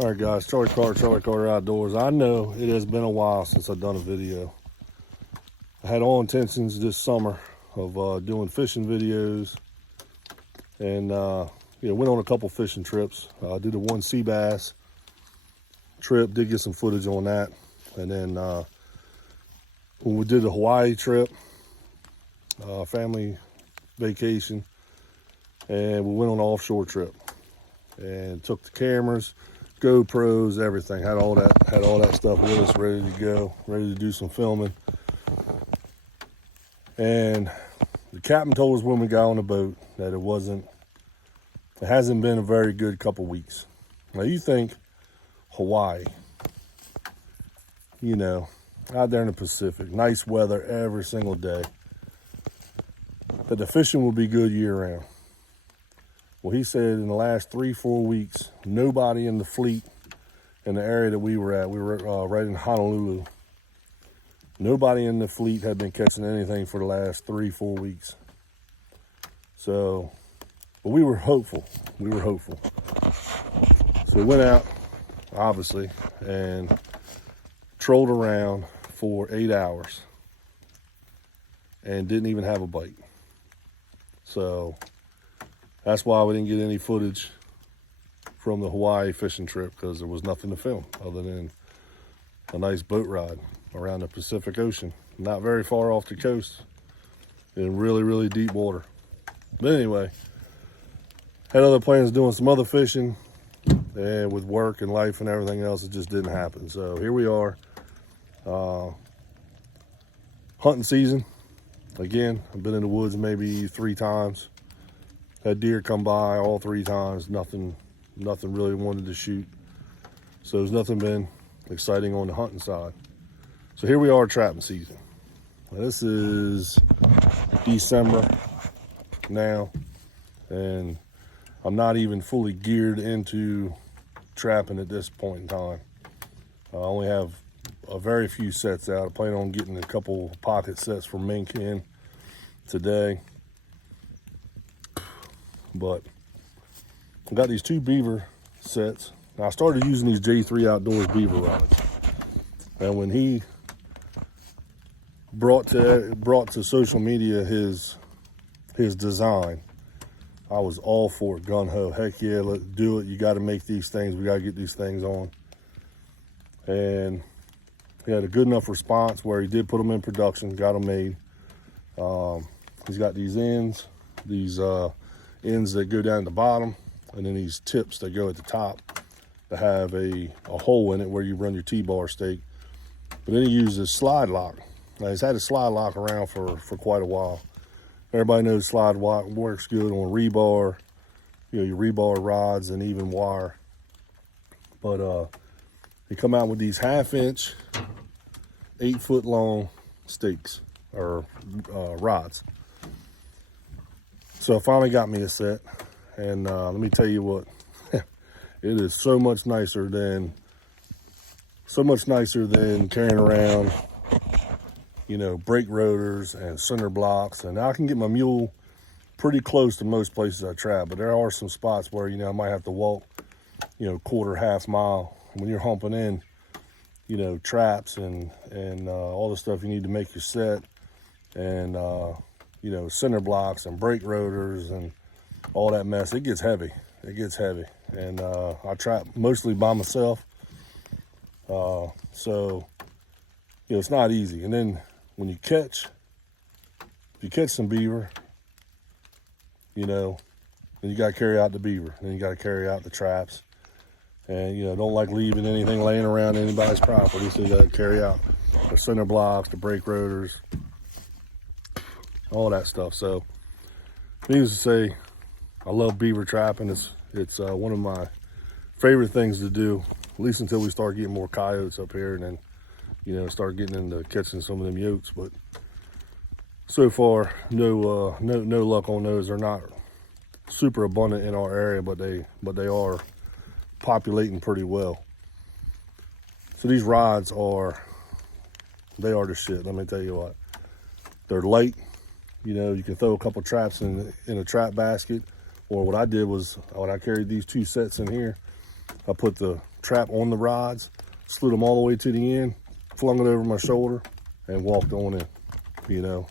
All right, guys, Charlie Carter Outdoors. I know it has been a while since I've done a video. I had all intentions this summer of doing fishing videos, and went on a couple fishing trips. I did a one sea bass trip, did get some footage on that, and then when we did the Hawaii trip, family vacation, and we went on an offshore trip and took the cameras, GoPros, everything. Had all that stuff with us, ready to go, ready to do some filming. And the captain told us when we got on the boat that it hasn't been a very good couple weeks. Now you think Hawaii, out there in the Pacific, nice weather every single day, that the fishing will be good year round. Well, he said in the last 3-4 weeks, nobody in the fleet in the area that we were at, we were right in Honolulu, nobody in the fleet had been catching anything for the last 3-4 weeks. So, but we were hopeful. So we went out, obviously, and trolled around for 8 hours and didn't even have a bite. So that's why we didn't get any footage from the Hawaii fishing trip, because there was nothing to film other than a nice boat ride around the Pacific Ocean, not very far off the coast in really, really deep water. But anyway, had other plans doing some other fishing, and with work and life and everything else, it just didn't happen. So here we are, hunting season. Again, I've been in the woods maybe 3 times. Had deer come by all 3 times. Nothing really wanted to shoot. So there's nothing been exciting on the hunting side. So here we are, trapping season. Now, this is December now, and I'm not even fully geared into trapping at this point in time. I only have a very few sets out. I plan on getting a couple pocket sets for mink in today. But I got these 2 beaver sets. Now, I started using these J3 Outdoors beaver rods. And when he brought to social media his design, I was all for it, gung ho. Heck yeah, let's do it. You got to make these things. We got to get these things on. And he had a good enough response where he did put them in production, got them made. He's got these ends that go down at the bottom, and then these tips that go at the top that have a hole in it where you run your T-bar stake. But then he uses slide lock. Now, he's had a slide lock around for quite a while. Everybody knows slide lock works good on rebar, your rebar rods and even wire. But they come out with these 1/2-inch, 8-foot long stakes or rods. So I finally got me a set, and let me tell you what, it is so much nicer than carrying around, brake rotors and cinder blocks. And I can get my mule pretty close to most places I trap, but there are some spots where, I might have to walk, quarter, half mile. When you're humping in, traps and all the stuff you need to make your set, and, cinder blocks and brake rotors and all that mess, it gets heavy. And I trap mostly by myself. So, it's not easy. And then when if you catch some beaver, then you got to carry out the beaver. Then you got to carry out the traps. And, don't like leaving anything laying around anybody's property. So you got to carry out the cinder blocks, the brake rotors, all that stuff. So, needless to say, I love beaver trapping. It's one of my favorite things to do, at least until we start getting more coyotes up here, and then, start getting into catching some of them yotes. But so far, no luck on those. They're not super abundant in our area, but they are populating pretty well. So these rods are the shit. Let me tell you what. They're light. You can throw a couple traps in a trap basket. Or what I did was, when I carried these 2 sets in here, I put the trap on the rods, slid them all the way to the end, flung it over my shoulder, and walked on in. You know,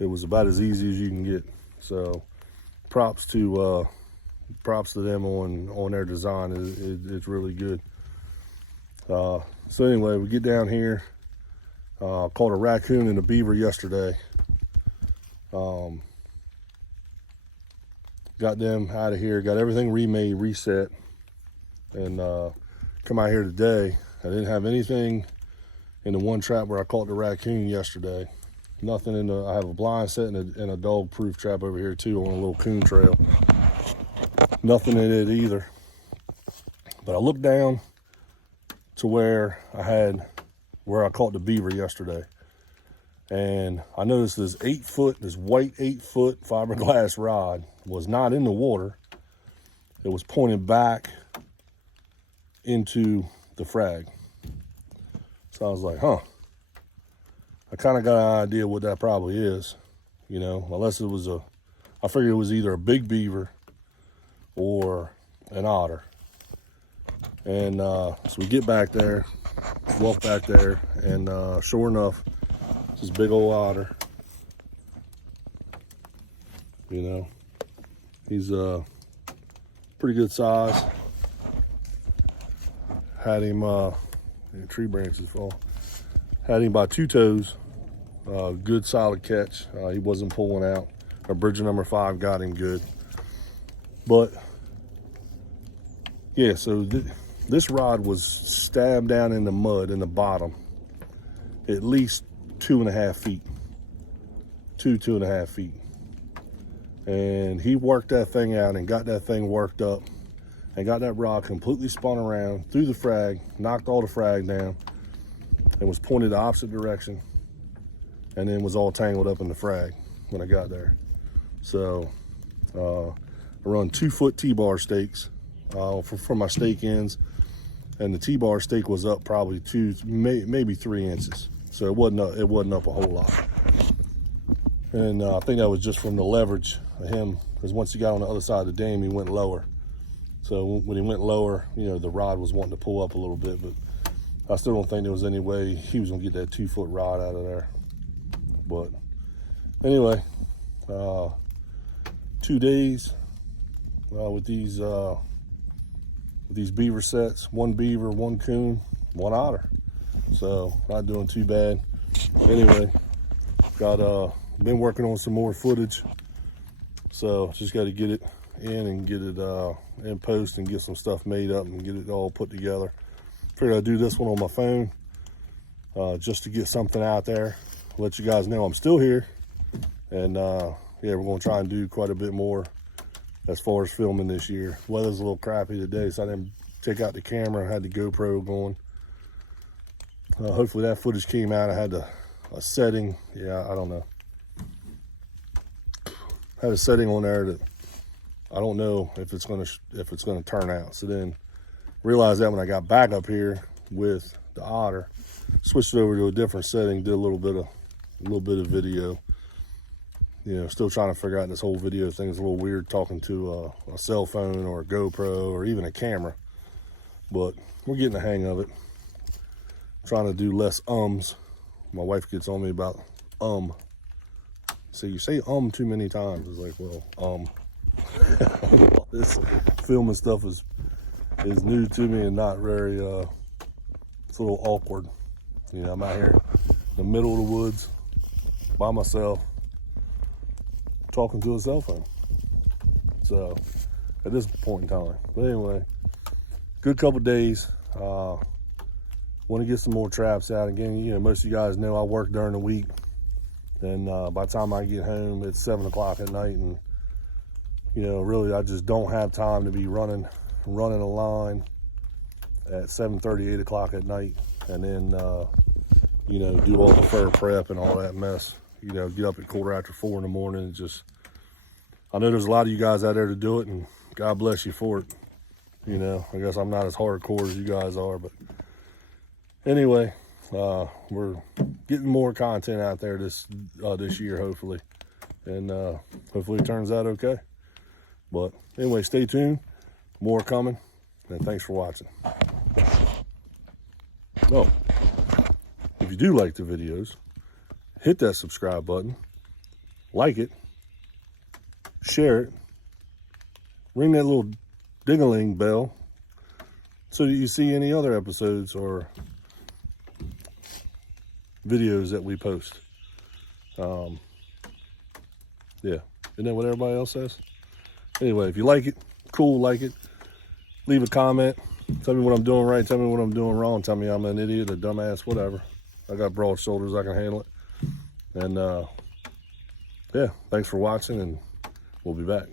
it was about as easy as you can get. So props to them on their design. It's really good. So anyway, we get down here. Caught a raccoon and a beaver yesterday. Got them out of here, got everything remade, reset, and come out here today. I didn't have anything in the one trap where I caught the raccoon yesterday. Nothing in the, I have a blind set and a dog proof trap over here too on a little coon trail. Nothing in it either. But I looked down to where I caught the beaver yesterday. And I noticed this white 8-foot fiberglass rod was not in the water. It was pointed back into the frag. So I was like, I kind of got an idea what that probably is, you know, unless it was I figured it was either a big beaver or an otter. And so we get back there, walk back there, and sure enough, this big old otter, you know, he's pretty good size. Had him, tree branches fall. Had him by 2 toes. Good solid catch. He wasn't pulling out. Our Bridger number 5 got him good. But yeah, so this rod was stabbed down in the mud in the bottom, at least 2.5 feet. 2.5 feet. And he worked that thing out and got that thing worked up and got that rod completely spun around through the frag, knocked all the frag down, and was pointed the opposite direction, and then was all tangled up in the frag when I got there. So I run 2-foot T-bar stakes for my stake ends, and the T-bar stake was up probably 2, maybe 3 inches. So it wasn't up a whole lot. And I think that was just from the leverage of him, because once he got on the other side of the dam, he went lower. So when he went lower, you know, the rod was wanting to pull up a little bit, but I still don't think there was any way he was gonna get that 2-foot rod out of there. But anyway, 2 days with these beaver sets, 1 beaver, 1 coon, 1 otter. So not doing too bad. Anyway, been working on some more footage. So just got to get it in and get it in post and get some stuff made up and get it all put together. Figured I'd do this one on my phone just to get something out there. Let you guys know I'm still here. And yeah, we're going to try and do quite a bit more as far as filming this year. Weather's a little crappy today, so I didn't take out the camera. I had the GoPro going. Hopefully that footage came out. I had a setting. Yeah, I don't know. I had a setting on there that I don't know if it's gonna turn out. So then realized that when I got back up here with the otter, switched it over to a different setting, did a little bit of video. You know, still trying to figure out this whole video thing. Is a little weird talking to a cell phone or a GoPro or even a camera, but we're getting the hang of it. Trying to do less ums. My wife gets on me about So you say too many times. It's like, well, this filming stuff is new to me and not very, it's a little awkward. You know, I'm out here in the middle of the woods by myself talking to a cell phone. So at this point in time. But anyway, good couple days. Want to get some more traps out. Again, you know, most of you guys know I work during the week. And by the time I get home, it's 7 o'clock at night. And, you know, really, I just don't have time to be running a line at 7:30, 8 o'clock at night. And then, you know, do all the fur prep and all that mess. You know, get up at 4:15 in the morning. And just, I know there's a lot of you guys out there to do it. And God bless you for it. You know, I guess I'm not as hardcore as you guys are. But anyway, we're getting more content out there this year, hopefully, and hopefully it turns out okay. But anyway, stay tuned, more coming, And thanks for watching. Oh, if you do like the videos, hit that subscribe button, like it, share it, ring that little ding-a-ling bell so that you see any other episodes or videos that we post. Yeah, isn't that what everybody else says? Anyway, if you like it, cool, like it, leave a comment. Tell me what I'm doing right, tell me what I'm doing wrong, tell me I'm an idiot, a dumbass, whatever. I got broad shoulders, I can handle it. And yeah, thanks for watching, and we'll be back.